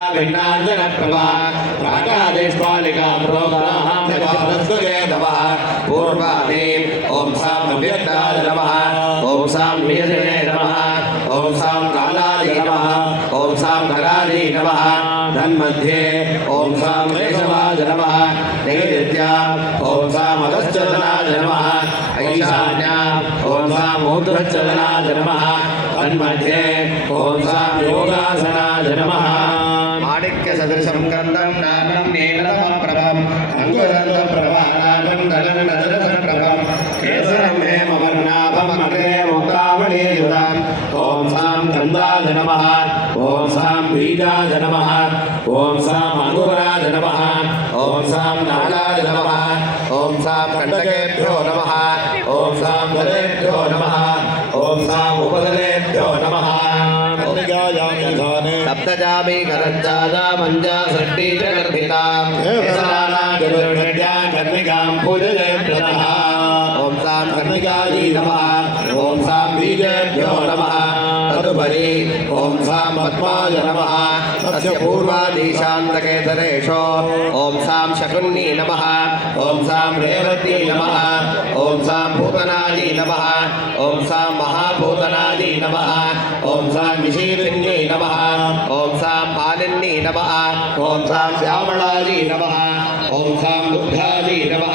विन्नार्जनप्रभा प्रागादेशपालिका प्रोग्राहस्वये नमः पूर्वादीं ॐ सां अव्यक्ताय नमः ॐ सां नियजने नमः ॐ सां कालाय नमः ॐ सां धराय नमः धन्मध्ये ॐ सां केशवाय नमः नैऋत्या ॐ सां अगस्त्यजनाय नमः ऐशान्या ॐ सां ऊर्ध्वचलनाय नमः तन्मध्ये ॐ सां योगासनाय नमः माणिक्य सदृशं गन्धं नानं नीलतमप्रभम् अङ्कुरं प्रभानागं दलं नजरसप्रभं केसरं हेमवर्णाभम् अग्रे मुक्तावलीयुधाम् ॐ सां गन्धाय नमः ॐ सां बीजाय नमः ॐ सां अंकुराय नमः ॐ सां नालाय नमः ॐ सां कण्टकेभ्यो नमः ॐ सां दलेभ्यो नमः ॐ सां उपदलेभ्यो नमः सप्तजामि करञ्जाजा मञ्जा षष्ठी च गर्भिताम् कर्णिकां पूजये प्रतः ॐ सां कर्णिकायै नमः ॐ सां बीजेभ्यो नमः तदुपरि ॐ सां पद्माय नमः तस्य पूर्वादिशान्तकेतरेषु ॐ सां शकुन्नी नमः ॐ सां रेवती नमः ॐ सां भूतनायै नमः ॐ सां महाभूतनायै नमः ॐ सां विशीलिन्यै नमः ॐ सां पालिन्यै नमः ॐ सां श्यामलायै नमः ॐ सां दुग्धायै नमः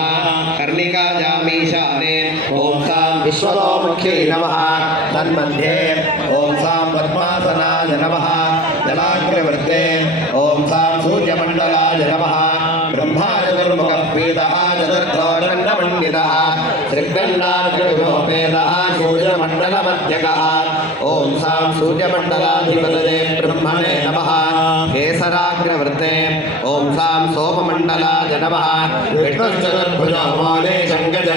कर्णिकाजामीशाने ॐ सां विश्वतोमुख्यै नमः तन्मध्ये ॐ सां पद्मासनाय नमः जलाग्रवृत्ते ॐ सां सूर्यमण्डलाय नमः ब्रह्माचतुर्मुखः पीतः चतुर्दोषण्डमण्डितः त्रिगण्डाग्रविभोपेदः सूर्यमण्डलमध्यकः ॐ सां सूर्यमण्डलाधिपतये ब्रह्मणे नमः केसराग्रवृत्ते ॐ सां सोममण्डलाय नमः विष्णुश्चतुर्भुजो मोले शङ्खज